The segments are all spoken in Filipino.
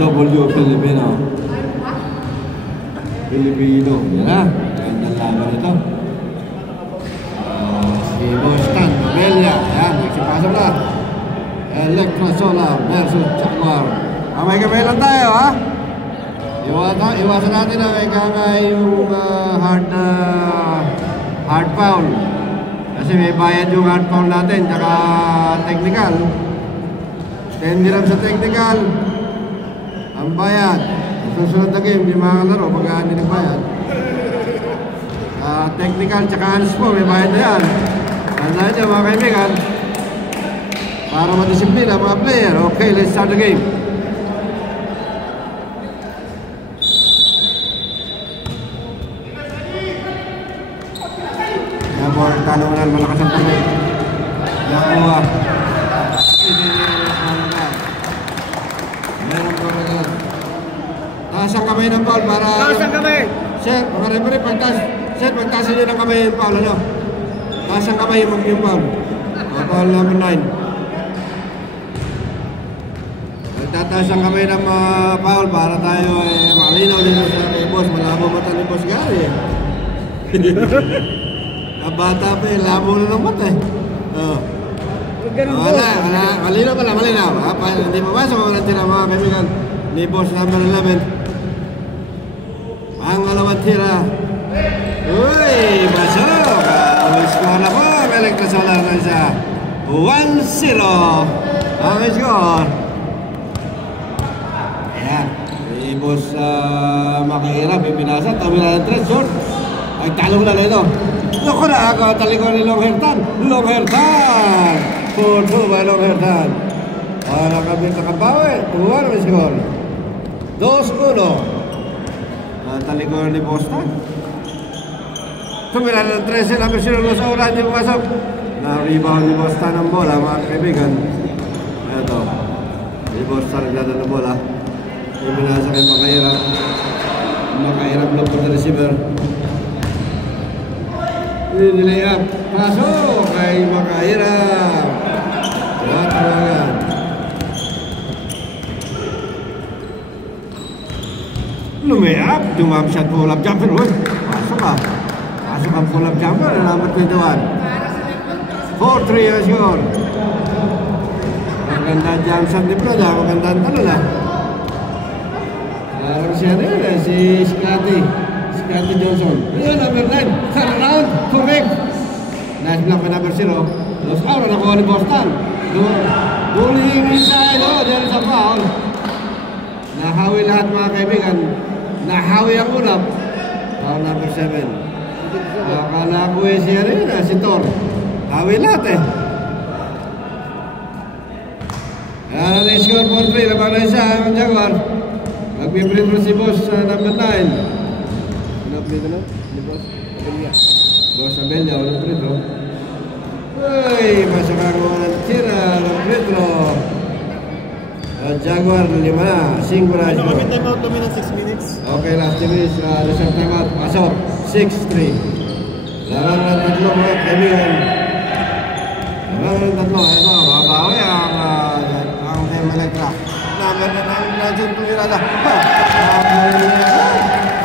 W Filipino. Filipino. Yan na. Gandang laban ito. Si Boston, Nobelia. Yan, nagsipasok na. Electra Solar versus Jaguar. May kamay lang tayo, ha? Iwasan natin na may yung hard foul. Kasi may bayad yung hard foul natin, tsaka technical. 10 dirham sa technical. Ang bayad. Susunod na game, hindi makakalaro pag hindi nagbayad. Technical, tsaka hands po, may bayad na yan. Tandaan niyo mga kaibigan. Para madisiplina mga player. Okay, let's start the game. Por tanungan malakas ang tabi. Nakuha. Meron po rin. Taas ang kamay ng foul para... Taas ang kamay! Sir, mga referee, pagtaas niyo ng kamay yung foul, ano? Taas ang kamay yung foul. Foul number 9. Pagtataas ang kamay ng foul para tayo malinaw dito sa kay boss. Malabo mata ni Boss Gary. Bata pa eh, labo na ng mata eh. Malinaw pala, malinaw. Hindi papasok ako ng tira mga kaibigan ni Boss number 11. Ang alawang tira. Uy, pasok! Score na po, Electra Solar na siya. 1-0 ang score. Ayan, si Boss makihirap, ipinasa, tabila ng 3 short. Ay, talong na ito. Naku na ako, talikon ni Longhertan. Longhertan! 4-2 by Longhertan. Para kami nakabawi. 2-1 ang score. 2-1. Talikon ni Boston. Tumira ng 13 na Persino Los Aura. Hindi pumasok. Na-rebound ni Boston ang bola, mga kaibigan. Ito. Si Boston nagdadala ng bola. Iminasa kay Makahirap. Makahirap lang po sa receiver. Nilay up. Pasok kay Makahirap. Latragan. Lumay up. Dumam shot pull-up jumper. Uy, pasok ka. Pasok ang pull-up jumper. Number 21. 4-3 ang score. Magandang jump shot ni Prada. Magandang talo na. Parang siya rin. Si Scotty Johnson. Ayan, number 9. Turn around. Correct. Nice block by number 0. Los Aura nakuha ni Boston. Duling inside. Diyan sa foul. Nahawi lahat mga kaibigan. Nahawi ang ulap. Foul number 7. Akala ko siya rin. Si Thor. Hawi lahat eh. Ayan ang score for 3. Labang na isa ang Jaguar. Magbibrito si Boss number 9. Dito na, di Boss Abelia. Boss Abelia, walang Pedro. Uy, masuk ang walang tira, walang Pedro. Jaguar, 5 na, 5 na. Ano kami time out, 2 minutes, 6 minutes? Okay, last 2 minutes, reserve time out, pasok, 6-3. Larang ng tatlo mga kaibigan. Larang ng tatlo, ito, babawi ang Team Electra. Number na natin tumira na.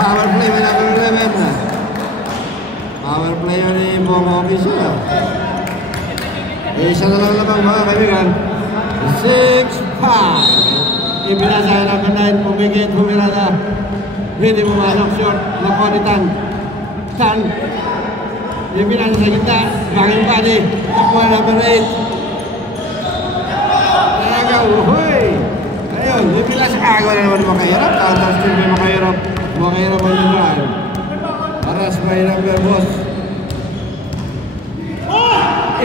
Power play by number 11. Power play ni Bong Official. Isa na lang labang mga kaibigan. 6-5. Ibinasa na number 9. Pumigit, pumirada. Hindi pumasok short. Nakuha ni Tan. Tan. Ibinasa sa gitna. Banging body. Nakuha number 8. Talaga, uhoy. Ayun, ibinasa. Agaw na naman Makahirap. Tapos still may Makahirap. Makahirap ang naman. Aras may number boss.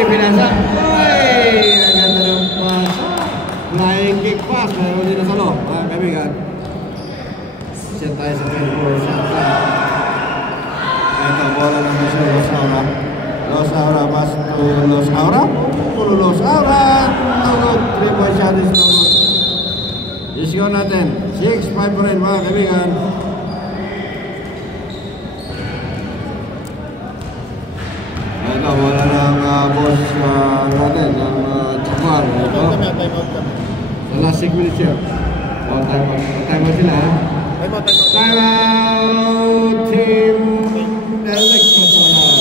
Ibinasa. Uy! Ang ganda ng pass. Flying kick pass. Mayroon din na salo. Mga kaibigan. Siya tayo sa 24. Ito, bola lang sa Los Aura. Los Aura pass to Los Aura. Puro Los Aura. Tugod. 3-point shot is tugod. Isko natin. 6-5 pa rin mga kaibigan. Ito, wala ng boss natin, ng Jaguar. Ito. Sa last 6 minutes here. Time out sila. Time out Team Electra Solar.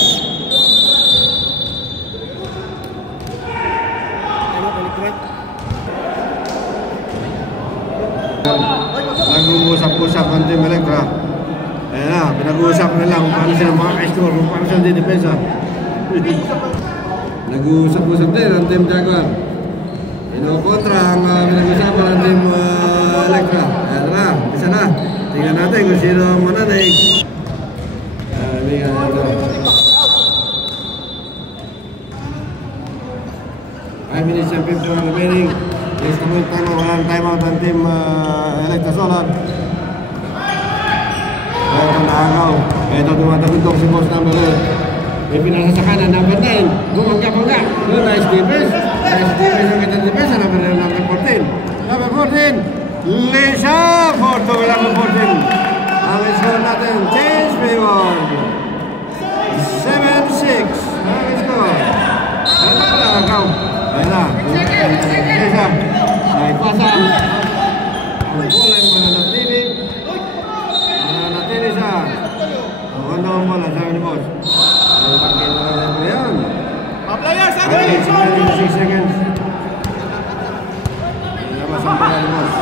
Nag-uusap-usap ang Team Electra. Ayan na, pinag-uusap na lang kung paano sila makaka-score, kung paano sila didepensa. Nag-uusap-usap din ang Team Jaguar. Ino-kontra ang pinag-usapan ng Team Electra. Ayan na, isa na. Tingnan natin kung sino ang mananaig. Tingnan natin. 5 minutes and 51 remaining. Yes, naman tayo, walang timeout ang Team Electra Solar. Ito naagaw. Ito tumatagutong si Boss number 8. May pinasa sa kanan, number 9. Bumangga-bangga. Nice defense. Nice defense ang kitang defense. Number 14. Number 14. Lisa Porto. Wala ko 14. Ang score natin. Change Bigor. 7-6. Ang score. Ano pala agaw? Ayan na. Lisa. May pasang. Ang bola yung mananatili. Mananatili siya. Maganda ang bola. Sabi ni Boss. Ay, pagkita natin po yan. Player, 6 seconds. Labas ang bola ni Boss.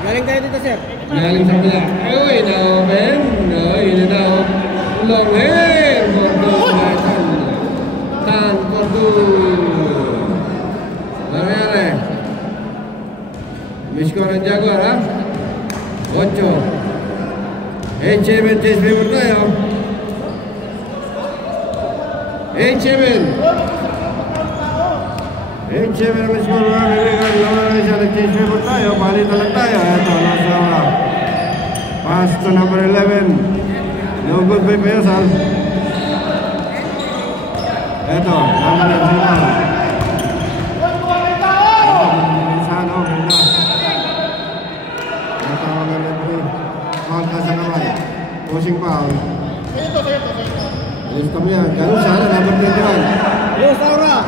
Galing tayo dito, sir. Galing sa pila. Uy, na-open. Uy, na-open. Long hair. Porto. Tan. Porto. Nangyari. Miskor ang Jaguar, ha? 8. 8-7. Chase favor tayo. 8-7. 8-7 ang score mga kaibigan. Laman na siya, nag-change favor tayo. Palitan lang tayo. Ito, nasa wala. Pass to number 11. No good by Payosal. Ito, naman na siya. Ito, saan o, ganda. Ito, mga referee. Foul ka sa kamay. Pushing foul. Alis kami yan. Ganun sana, number 21. Yes, Aura.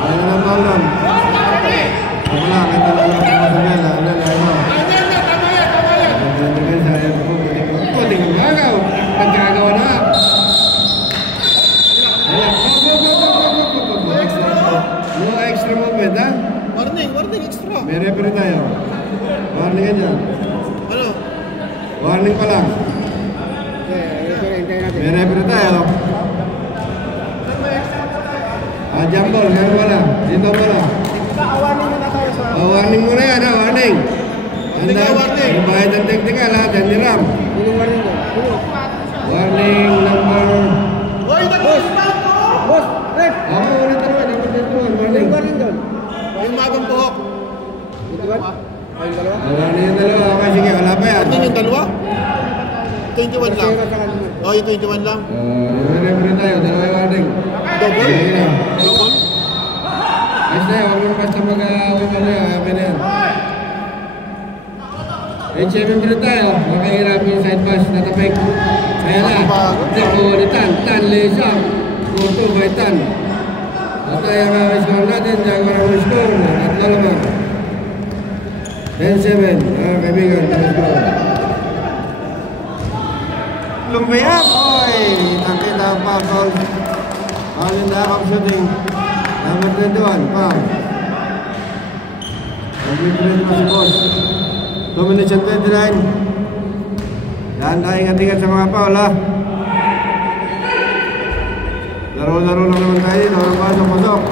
Ayaw na ng ball nun. Wala, kita na lang sa Mel. Ano, ayaw. Hindi ko magaw. Nagkagawa na. No extra movement, ha? Warning, extra. May referee tayo. Warning ka dyan. Ano? Warning pa lang. May referee tayo. Jambol, ngayon wala. Dito wala. Warning muna tayo, sir. Warning muna yan, ha? Warning. Warning. Bayad ang technical, ha? Dyan niram. Yung warning ko. Warning number... Boy, boss, ref. Ako ulit naman. Warning. Warning doon. Yung magang buhok. Ito ba? Yung dalawa? Warning yung dalawa. Okay, sige. Wala pa yan. Warning yung dalawa? 21 lang. Oh, yung 21 lang. May referee tayo. Dalawa yung warning. Double? Double? Ayos na yan. Huwag mo basta mag-awin mo na yan. Happy na yan. HM rin tayo. Makahirap yung side pass. Natapik. Kaya na. Dako ni Tan. Tan Lisa. Kuto by Tan. At tayo ang score natin. Jaguar ang score. At lalaman. 10-7. Kaibigan. Lumbiyak. Oy. Nakita ang foul. All in the act of shooting. Number 21. Foul. Complete pa si Boss. 2 minutes and 29. Dahan tayo ingat-ingat sa mga foul, ha? Laro-laro lang naman tayo. Laro pasok-pasok.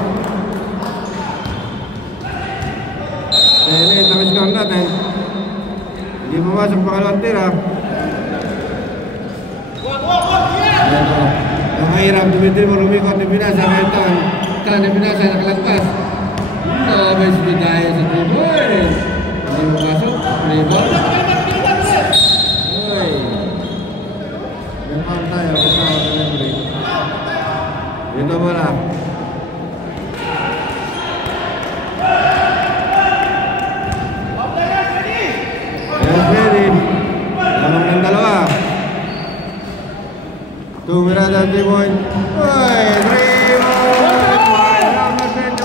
Ito ang score natin. Hindi pumasok pangalawang tira. Ito. Nakahirap Dimitri mo lumikot ni Pinasa. Kahit tan ni Pinasa nakalagpas. May speed tayo sa 3 points. Hindi mo pasok. Play ball. Uy. May foul tayo. Kasama sa referee. Dito mo na. Yes, ready. Lamang ng dalawa. 2 Miranda 3 point. Uy, 3 point. Number 21.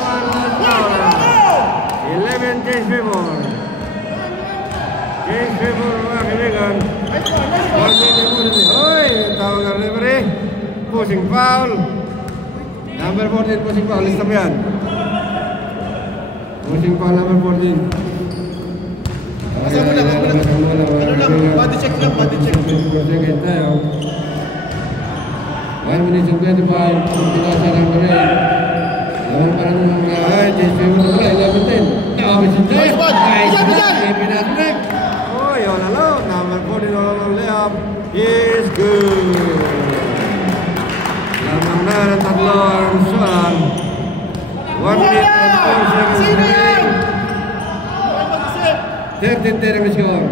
Game favor mga kaibigan. Hoy, tawag ang referee. Pushing foul. Number 14, pushing foul. Lista mo yan. Pushing foul number 14. Kasama lang, ano lang, body check lang, body check. Second tayo. 1 minute and 25. Pinasa number 8. Naman pa rin mga James favor na pala. 11-10. Nakabit siya. Nice. Pinasbreak. Oh, yun alone. Number 14 all layup is good. Lamang na ng tatlo ang suwan. 1 minute and 4 seconds remaining. 13-10 ang score.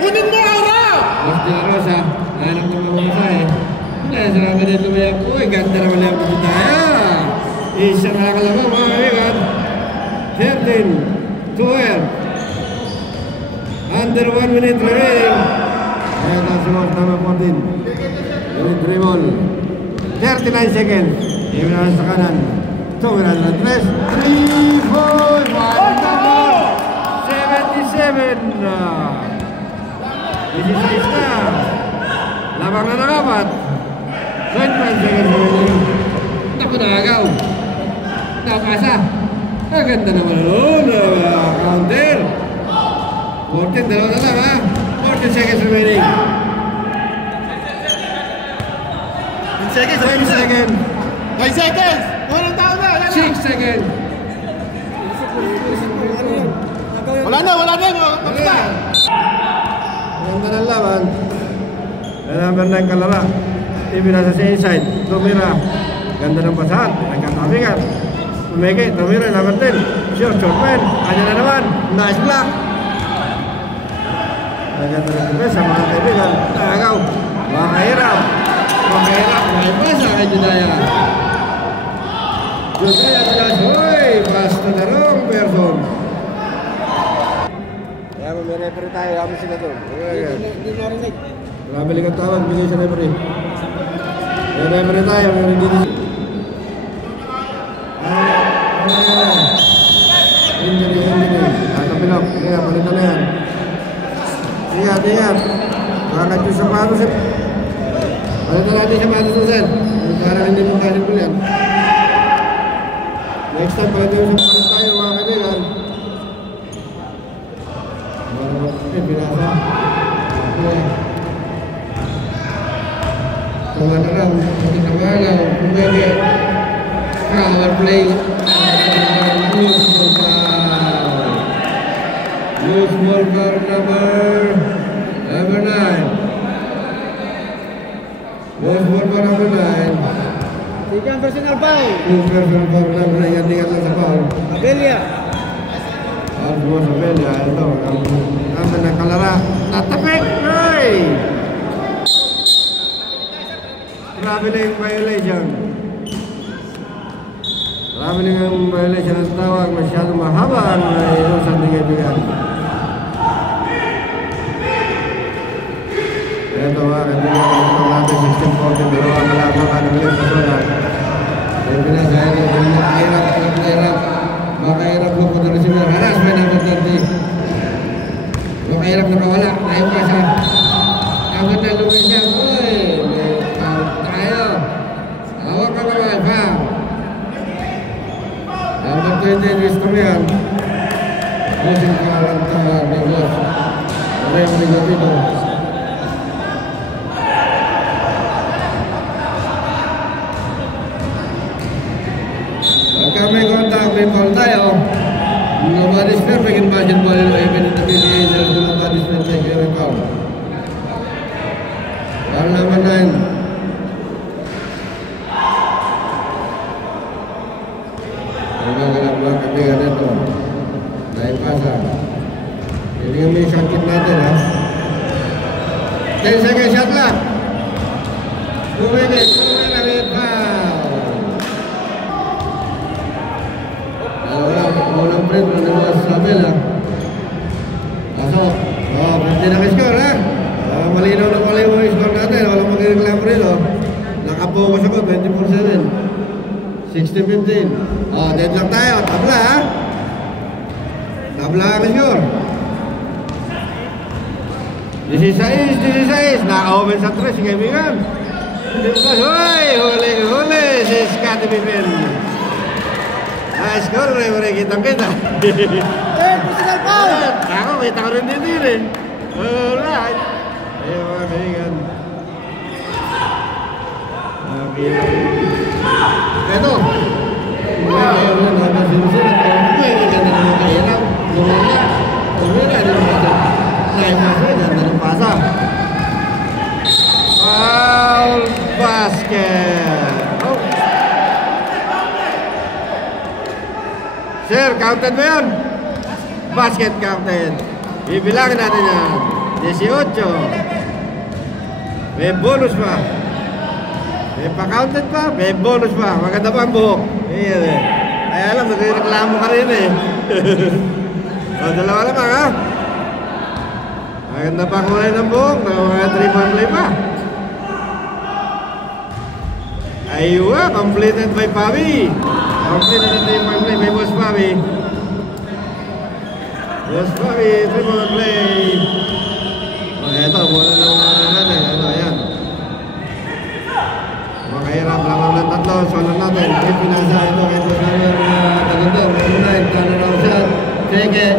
Kunin mo, Aura! Los de la Rosa. Nahanap ng mga masahe. Nasarami din lumayap. Uy, ganda naman layap dito tayo. Isa na kalabang mga kaibigan. 13-12. Under 1 minute remaining. Ayan ang sunod number 14. Unit dribble. 39 seconds. Ibig na sa kanan. Tumira na 3. 3, 4, 77. 16 na. Labang na nakapat. 25 seconds remaining. Naku na agaw. Nakasa. Ang ganda naman doon. Counter. 14, dalawa na lang ha. 14 seconds remaining. 10 seconds, 5 seconds. 5 seconds! Walang tao na! 6 seconds. Wala na! Kapita! Ganda ng laban. Number 9 Kalara. Ibinasa sa inside. Tumira. Ganda ng pasahan. Nagkatabigan. Umeke. Tumira. Number 10. Short man. Kanya na naman. Nice block. Naganda ng defense sa mga kaibigan. Nakagaw. Makahirap. May pasa kay Judaya. Judaya tulas. Hoy! Basta na wrong person. Kaya may referee tayo. Kami sila doon. Hindi narinig. Marami kang tawag. Bigay sa referee. May referee tayo. Injury. Tatapilok. Kaya palitan na yan. Ingat. Bakit yung sapatos eh. Palitan natin yung sapatos na sen. Para hindi mo kasin po yan. Next time palitan yung sapatos tayo mga kaibigan. Binasa. Tumataraw. Tumataraw. Kumbaga. Power play. Loose ball for number 9. Loose ball for number 9. Ikan personal foul. Loose personal foul number 9. Ingat lang sa foul. Abelia. Albuas Abelia. Ito. Ang ng Kalara. Natapik! Ay! Traveling violation. Traveling violation ang tawag. Masyadong mahaba ang ilusan ng kaibigan. Ito mga kaibigan. Ito natin 16-14. Pero ang malabakan ng ulit sa sola. Yung pinasaya nyo. Makahirap. Makahirap mo po na rin siya. Haras may number 30. Makahirap na kawala. Ayaw pa siya. Agad na lumay siya. Uy! Tayo. Hawak ka naman. Foul. Number 20. Gusto mo yan. Losing foul ang tawag. Negos. Parang negatibo. Pagka may contact, may foul tayo. Nobody's perfect in basketball, even in the PBA, there's nobody's perfect in foul. Foul number 9. Ang mga kaibigan ito. Naipasa. Hindi nga may shot kick natin, ha? 10 seconds shot lang. 2 minutes. 2 minutes. Foul. Walang print, walang sabel ha. Kaso, pwede na ka-score ha. Malinaw na pala yung score natin. Walang mag-reklamo rin o. Nakapokus ako, 24-7. 16-15. Deadlock tayo. Tabla ha. Tabla ka score. 16, na-open sa 3 si kaibigan. Hoy, huli si Scotty Pippen. Nice score, referee, kitang-kita. Personal foul! Ako, kita ko rin din eh. Alright. Ayun mga kaibigan. Ito. Ngayon na naman sinusunod ko. Ngayon na naman kainam. Lumana. Lumana. Ganda ng pasa. Foul basket. Oh. Sir, counted mo yan? Basket counted. Bibilangin natin yan. 18. May bonus pa. May pa-counted pa. May bonus pa. Maganda pa ang buhok. Ayan eh. Ay alam, nagreklamo ka rin eh. O, dalawa lamang ha. Maganda pa kulay ng buhok. Mga 3-point play pa. Aywa, completed by Pavi. Completed na 3-point play by Boss Pavi. Boss Pavi, 3-point play. O, eto, muna lang natin. Ano, ayan. Makahirap lamang ng tatlo. Solo natin. May pinasa ito. Ito naman tagandor. Unahin. Tano na siya. Teke.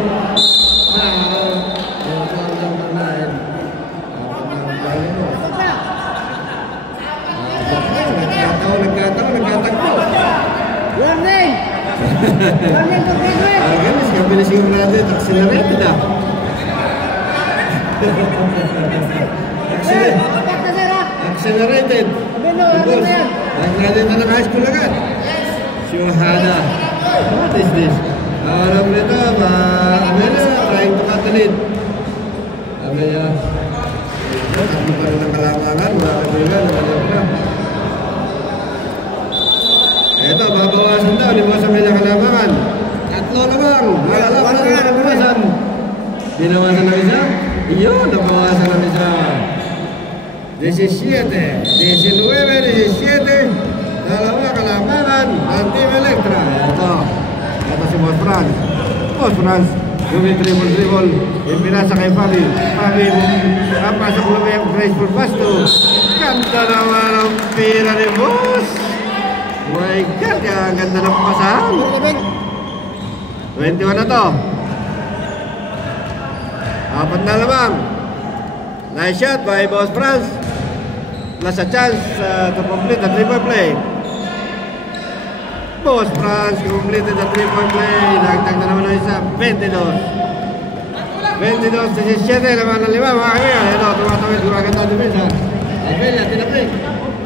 Nagkatagpo. Warning! Warning to Greenway! Ganis, kabilis yung natin. Accelerated ah. Accelerated. Tapos, nag-graduate na ng high school agad. Shuhada. What is this? Alam nito, Amela, trying to cut the lead. Amela. Tatlo pa rin ang kalamangan. Wala ka nila, nakalap na. Ito, babawasan daw. Libawasan nila kalamangan. Tatlo lamang. Nakalap na nabawasan. Binawasan ng isa. Iyon, nabawasan ng isa. 17, 19, 17. Dalawa kalamangan. Team Electra. Ito si Boss Franz. Boss Franz. Yung dribble. Yung pinasa kay Fabi. Fabi, kapasok naman yung graceful pass to. Ganda naman ang pira ni Boss. My God, ganda ng pasahan. 21 na to. Apat na lamang. Nice shot by Boss Franz. Plus a chance to complete the 3-point play. Boss Franz completed the 3-point play. Nagtag na naman ng isa. 22, 17 naman ng 5 mga kaibigan. Ito, tumatawid. Gumaganda ang dumisa. Alvela, tinapik.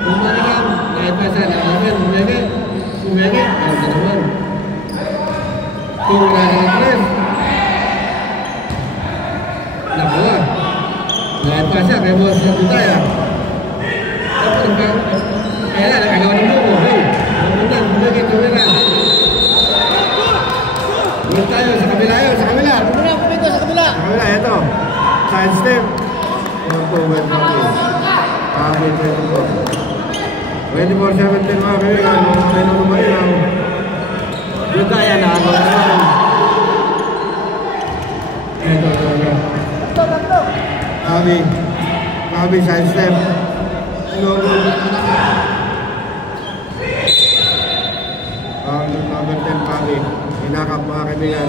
Bumarang. Naipasa na namin. Sumenge. Ang naman. Tumula na ng 3. Nakuha. Naipasa. Kaya Boss Tutaya. Kaya na, nakagawa ng buko. Tumira. Doon tayo, sa kabila yun, sa kabila. Sa kabila. Sa kabila, ito. Side step. 24-17 mga kaibigan. May naman. Doon tayo na. Ito. Kabi, side step. Number 10 Pabi. Hinakap mga kaibigan.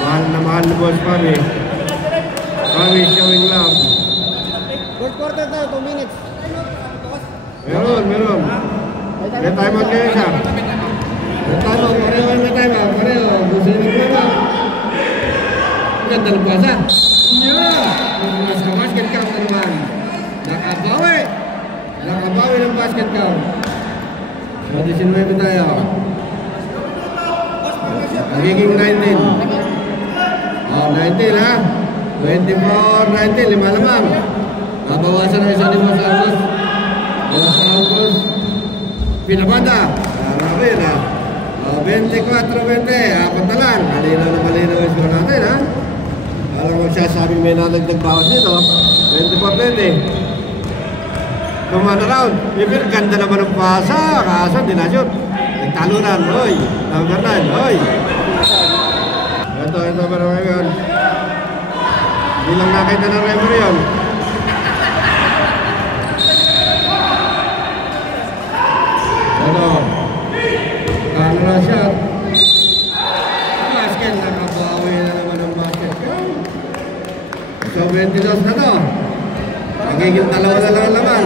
Mahal na mahal na Boss Pabi. Pabi showing love. Fourth quarter tayo, 2 minutes. Meron. May time out kayo isa. May time out. Pareho. Gusto nyo nagpapa. Ganda ng pasa. Mas ka basket count naman. Nakabawi ng basket count. So, 19 tayo. Magiging 19. 19 ha. 24, 19. 5 lamang. Nabawasan na isa ni Boss Argos. Pinabanda. Marami na. 24-20. Apat na lang. Malinaw yung score natin ha. Alam mo magsasabing may nadagdag bawas nito. 24-20. Kumana round. Yung ganda naman ng pasa. Kaso dinasyon. Nagtalunan. Hoy. Number 9. Hoy. Ito para ngayon. Hindi lang nakita ng referee yun. 22 na to. Magiging dalawa na lang ang laman.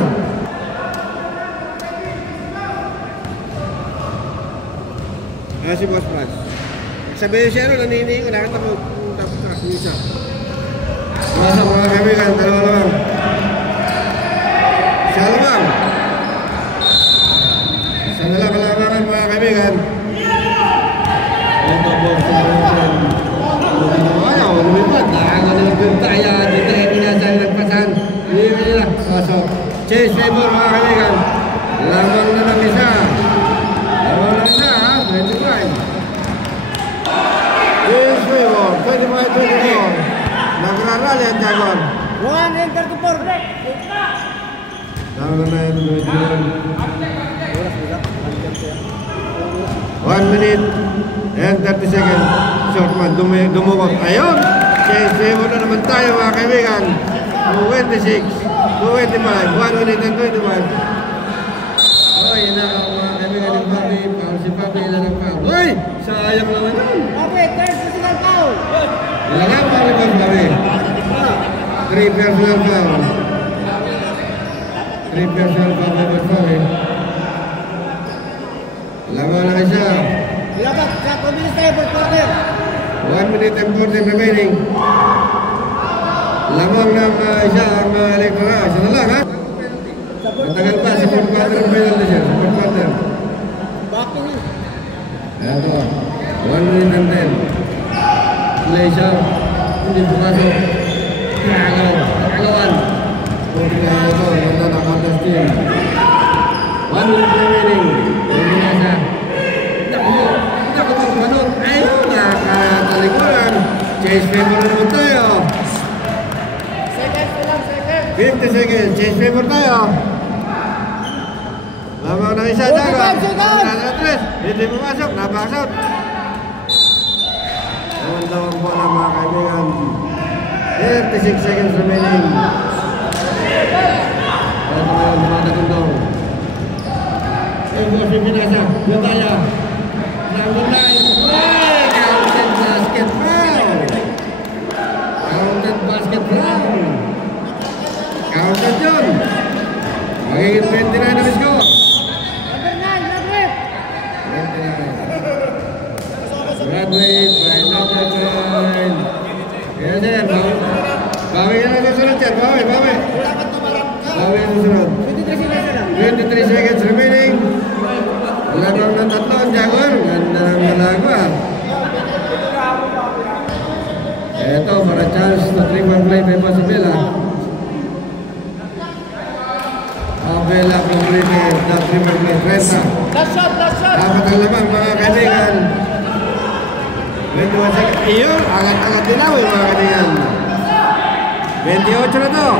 Si Boss Franz. Sabihin siya naninihin ko. Nakita ko tapos yung isa. Masok mga kaibigan, dalawa lang. Isa lamang. Isa na lang kalamangan mga kaibigan. Ito po sa kaibigan. Ayaw, lumipad. Nakakalimit yung tayo. Dito ay pinasang nagpasan. Hindi nila. Pasok. Chase favor mga kaibigan. Lamang na ng isa. Lamang na isa ha. 25. Chase favor. 25-24. Nagrarally ang Jaguar. 1-34. Tama na yun. 1 minute and 30 seconds. Short man, dumukot. Ayun! Chase mo na naman tayo mga kaibigan. 26, 25, 1 minute and 25. Oh, yun na ako mga kaibigan ng Papi. Paul si Papi, ilan ang foul. Uy! Sayang naman yun. Papi, third physical foul. Ilan ang foul ni Papi? 3 personal foul. 3 personal foul ni Papi. Lamang na siya. Ilabak, sa pabilis tayo for quarter. 1 minute and 14 remaining. Lamang na siya ang Electra. Isa na lang ha. Matagal pa si 4 quarter ang final na siya. 4 quarter. Bakit niyo? Ito. 1 minute and 10. Play siya. Hindi pumasok. Kagawan. Pwede na ito. Ganda na contest team. 1 minute remaining. Pwede na siya. Nakapagpanon. Ayun. Nakatalikuran. Chase favor na naman tayo. 50 seconds. Chase favor tayo. Lamang na isa. 45 seconds. Hindi pumasok. Napasok. Naman po na mga kaibigan. 36 seconds remaining. Ito ngayon, lumatagundong. Ito si Pinasa. Yotaya. Number 9. Counted basket foul. Counted basket foul. Counted yun. Magiging 29 ang score. Number 9, graduate. 29. Graduate by number 9. Kaya sir, bawi ka na susunod sir. Bawi. Bawi ang susunod. 23 seconds remaining. Lamang ng tatlo ang Jaguar. Ganda ng Jaguar. Ito, para chance na 3-point play by Pasabela. Pasabela completed na 3-point play. 30. Last shot. Dapat ang lamang mga kaibigan. 21 seconds. Iyon, agad-agad dinawi mga kaibigan. 28 na to.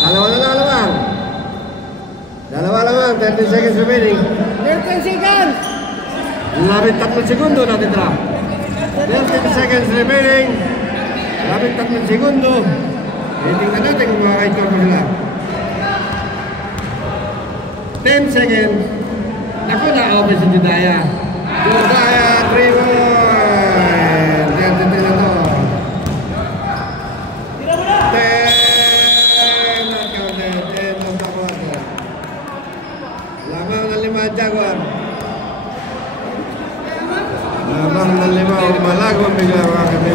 Dalawa na lamang. 30 seconds remaining. 13 seconds. 13 segundo natitira. 13 seconds remaining. 13 segundo. Tingnan natin kung makaka-score pa sila. 10 seconds. Naku, na-open si Judaya. 3 point. 32 na to. 10. Not counted. 10 of the quarter. Lamang ng 5 Jaguar. Lamang ng 5. Malago ang bigla mga kami.